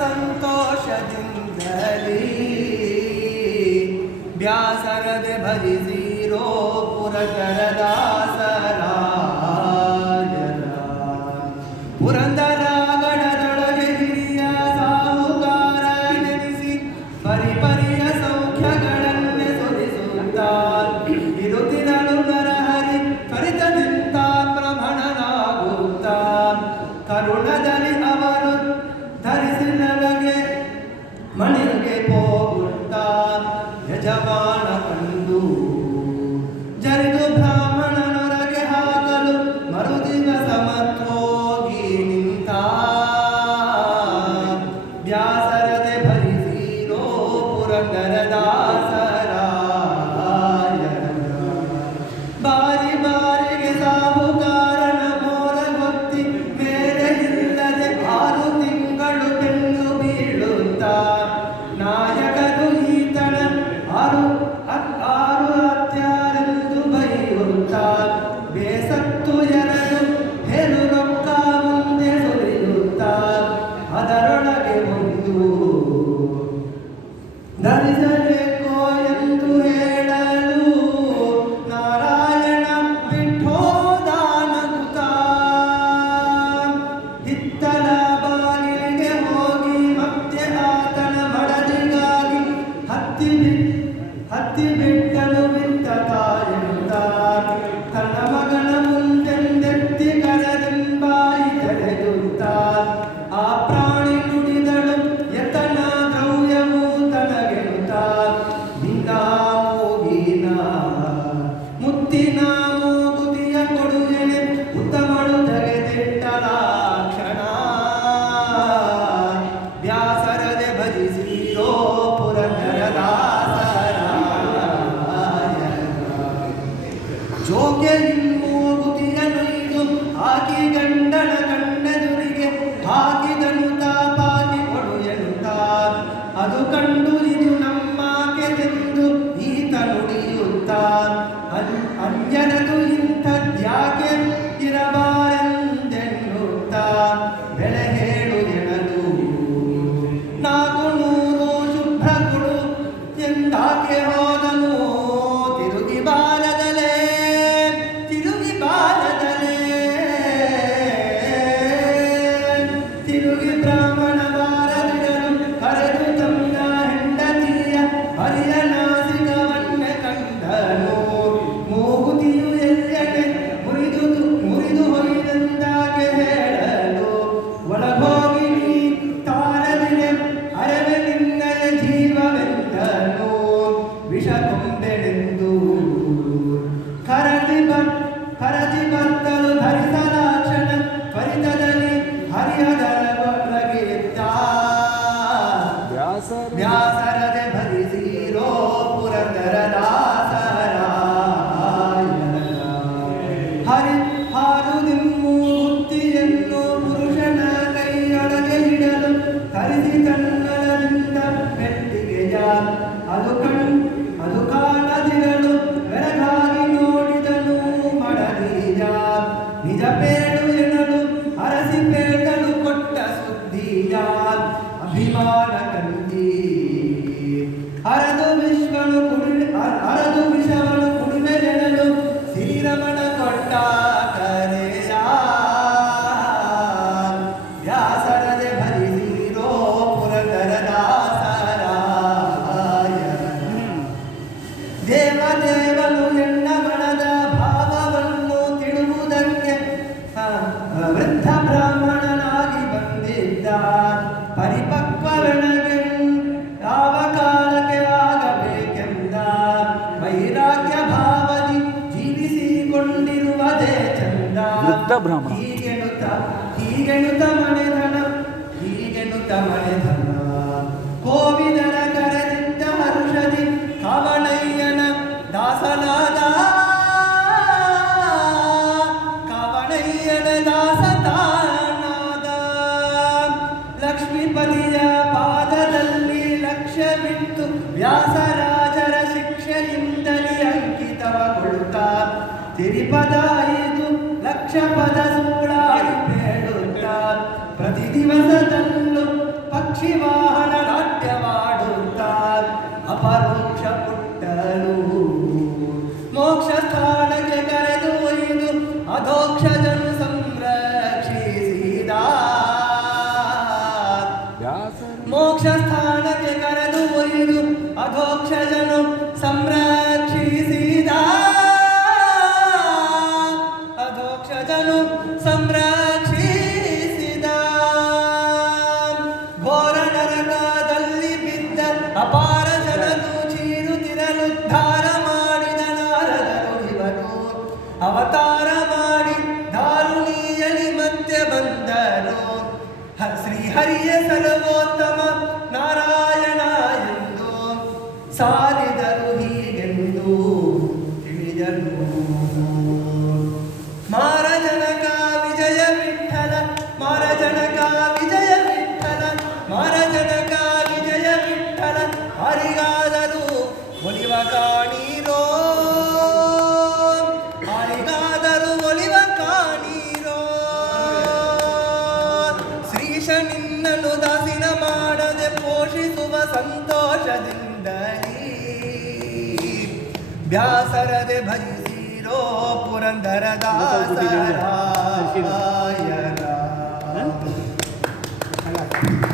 ಸಂತೋಷದಿಂದಲೇ ಬ್ಯಾಸರದೆ ಭಜಿಸಿರೋ ಪುರಂದರದಾಸರಾಯರ ಪುರಂದರ ಗಣದೊಳಗೆ ಹಿರಿಯ ಸಾಹುಕಾರ ನೆನೆಸಿ ಪರಿಪರಿಯ ಸೌಖ್ಯಗಳನ್ನೇ ಸುರಿಸುತ್ತ ಇರುತ್ತಿರಲು ನರಹರಿ ತ್ವರಿತದಿಂದ ಪ್ರಭಣನಾಗುತ್ತ ಕರುಣದಲ್ಲಿ ಅವರು ಧರಿಸಿ ನನಗೆ ಮಣಿಗೆ ಹೋಗುತ್ತ ಯಜಮಾನ ಕಂಡು ಜರಿದು ಬ್ರಾಹ್ಮಣನೊರಗೆ ಹಾಕಲು ಮರುದಿನ ಸಮತ್ವೋಗಿ ನಿಂತ ವ್ಯಾಸರದೆ ಭರಿಸಿರೋ ಪುರಂದರದಾಸರಾಯರ ಬಾರಿ ಬಾರಿಗೆ ಸಾಹುಕಾರನ ಮೋರ ಗೊತ್ತಿ ಬೇರೆ ಇಲ್ಲದೆ 6 ತಿಂಗಳು ಬೆನ್ನು ಬೀಳುತ್ತ ನಾಯಕರು ಈತನ ಆರು ಹತ್ಯಾರೆಂದು ಬೈಯುತ್ತ ಬೇಸತ್ತು ಎರಡು ಹೇರು ರೊಕ್ಕ ಮುಂದೆ ಸುರಿಯುತ್ತ ಅದರೊಳಗೆ ಒಂದು ಧರಿಸಬೇಕೋ ಎಂದು ಹೇಳಲು ನಾರಾಯಣ ಬಿಟ್ಟೋದಾನಗುತ್ತ ಹಿತ್ತಲ ಬಾಗಿಲಿಗೆ ಹೋಗಿ ಮತ್ತೆ ಆತನ ಮಡದಿಗಾಗಿ ಹತ್ತಿ ಬಿಟ್ಟಲು ಬಿತ್ತ ತಾಯಂತ ತನ್ನ ಮಗನ ಮುಂದೆಂದೆತ್ತಿ ಕರದಿಂಬಾಯಿ ತೆರೆದುತ್ತ ಆ ಪ್ರಾಣಿ ನುಡಿದಳು ಯತನ ದ್ರವ್ಯವು ತನಗೆನುತ್ತ ನಿನ್ನ ಮೂಗಿನ ಮುತ್ತಿನ ಮೂಗುತಿಯ ಕೊಡುಗೆನೆ ಉತ್ತಮಳು ತೆಗೆದಿಟ್ಟಲ ಕ್ಷಣ ವ್ಯಾಸರದೆ ಭಜಿಸಿರೋ ಜೋಕೆ ಮೂಗುತಿಯ ನುಯ್ದು ಹಾಕಿ ಗಂಡನ ಕಣ್ಣೆದುರಿಗೆ ಹಾಕಿದನು ತಾಪಾಗಿ ಕೊಡು ಎನ್ನುತ್ತ ಅದು ಕಂಡು ಇದು ನಮ್ಮಾಕೆಂದು ಈತ ನುಡಿಯುತ್ತ ಅನ್ಯನದು ಇಂಥದ್ಯಾಕೆ ಇರಬಾರೆಂದೆನ್ನುತ್ತ ಬೆಳೆ ಹೇಳು ಎನದು 400 ಶುಭ್ರ ಕೊಡು ಎಂದಾಕೆ ಹೋದನು ತಿರುಗಿ ಬಾಲದಲೇ ತಿರುಗಿ ಬ್ರಾಹ್ಮಣ ಬಾರದಿರಲು ಕರೆದು ತಮ್ಮ ಹೆಂಡತಿಯ ಹರಿಯ ನಾಸಿಕವನ್ನೇ ಕಂಡನು ಮೂಗುತಿಯು ಎಲ್ಲೆಡೆ ಮುರಿದು ಹೊಯ್ದೆಂದಾಕೆ ಹೇಳಲು ಒಳಗೋಗಿ ನೀ ತಾರದಿರೆ ಅರವೆ ನಿನ್ನಯ ಜೀವವೆಂದನು ವಿಷ ಕೊಂಬೆನೆಂದು ಕರದಿ ಬತ್ತಲು ಧರಿಸಲಾಕ್ಷಣ ತ್ವರಿತದಲ್ಲಿ ಹರಿಹದರೊಳಗೆ ಎದ್ದ ವ್ಯಾಸರದೆ ಭರಿಸಿರೋ ಪುರಂದರದಾಸರಾಯರ ಹಾರುದಿಮ್ಮು ಬುತ್ತಿಯನ್ನು ಪುರುಷನ ಕೈಯೊಳಗೆ ಇಡಲು ಕರೆಸಿ ಕನ್ನಡದಿಂದ ಪೆಟ್ಟಿಗೆಯ ಅದು ಕಾಣದಿರಲು ಬೆಳಗಾಗಿ ನೋಡಿದನು ಮಡದೀಯ ನಿಜ ಪೇಳು ಎನ್ನಲು ಅರಸಿ ಪೇಳಲು ಕೊಟ್ಟ ಸುದ್ದಿಯ ಅಭಿಮಾನ ಕಂದಿ ಹರದು ವಿಷವನು ಕುಡಿಮೆನೆನಲು ಶ್ರೀರಮಣ ಕೊಟ್ಟ ಕರೆಯ ವ್ಯಾಸರದೆ ಭರಿಸಿರೋ ಪುರಂದರದಾಸರಾಯರ ದೇವದೇವನು ಎನ್ನ ಮನದ ಭಾವವನ್ನು ತಿಳುವುದಕ್ಕೆ ವೃದ್ಧ ಬ್ರಾಹ್ಮಣನಾಗಿ ಬಂದಿದ್ದ ಪರಿಪಕ್ವವೆನಗೆ ಯಾವ ಕಾಲಕ್ಕೆ ಆಗಬೇಕೆಂದ ವೈರಾಗ್ಯ ಭಾವದಿ ಜೀವಿಸಿಕೊಂಡಿರುವುದೇ ಚಂದ ಹೀಗೆನುತ ಮನೆಧನ ಕೋವಿದರ ಕರೆದಿದ್ದ ಹರುಷದಿ ಕವಣಯ್ಯನ ದಾಸನಾದ ಲಕ್ಷ್ಮೀಪತಿಯ ಪಾದದಲ್ಲಿ ಲಕ್ಷ್ಯವಿಟ್ಟು ವ್ಯಾಸರಾಜರ ಶಿಕ್ಷೆಯಿಂದಲೇ ಅಂಕಿತವಗೊಳ್ಳುತ್ತಾ ತಿರಿಪದ 5 ಲಕ್ಷ ಪದ ಸೂಳಾಡಿ ಬೇಡುತ್ತಾ ಪ್ರತಿ ದಿವಸದಲ್ಲೂ ಪಕ್ಷಿ ಮೋಕ್ಷ ಸ್ಥಾನಕ್ಕೆ ಕರೆದು ಒಯ್ದು ಅಧೋಕ್ಷಜನು ಸಂರಕ್ಷಿಸಿದ ಅಧೋಕ್ಷಜನು ಸಂರಕ್ಷಿಸಿದ ಘೋರ ನರಕದಲ್ಲಿ ಬಿದ್ದ ಅಪಾರ ಜನರು ಚೀರುತ್ತಿರಲುದ್ಧಾರ ಮಾಡಿದ ನಾರದರು ಇವರು ಅವತಾರ ಮಾಡಿ ದಾರುಣಿಯಲಿ ಮತ್ತೆ ಬಂದರು ಶ್ರೀಹರಿಯ ಸರ್ವೋತ್ತಮ ನಾರಾಯಣ ಎಂದು ಸಾರಿದರು ಹೀಗೆಂದು ತಿಳಿದರು ಮಾರಜನಕ ವಿಜಯ ವಿಠಲ ಮಾರಜನಕ ವಿಜಯ ವಿಠಲ ಮಾರಜನಕ ವಿಜಯ ವಿಠಲ ಹರಿಗಾದರೂ ಒಲಿವ ಕಾಣೀರೋ ಹರಿಗಾದರೂ ಒಲಿವ ಕಾಣೀರೋ ಶ್ರೀಶ ನಿನ್ನನ್ನು ದಾಸಿನ ಮಾಡದೆ ಪೋಷಿಸುವ ಸಂತೋಷದಿಂದಲೇ ಬ್ಯಾಸರದೆ ಭಜಿಸಿರೋ ಪುರಂದರ ದಾಸರಾಯ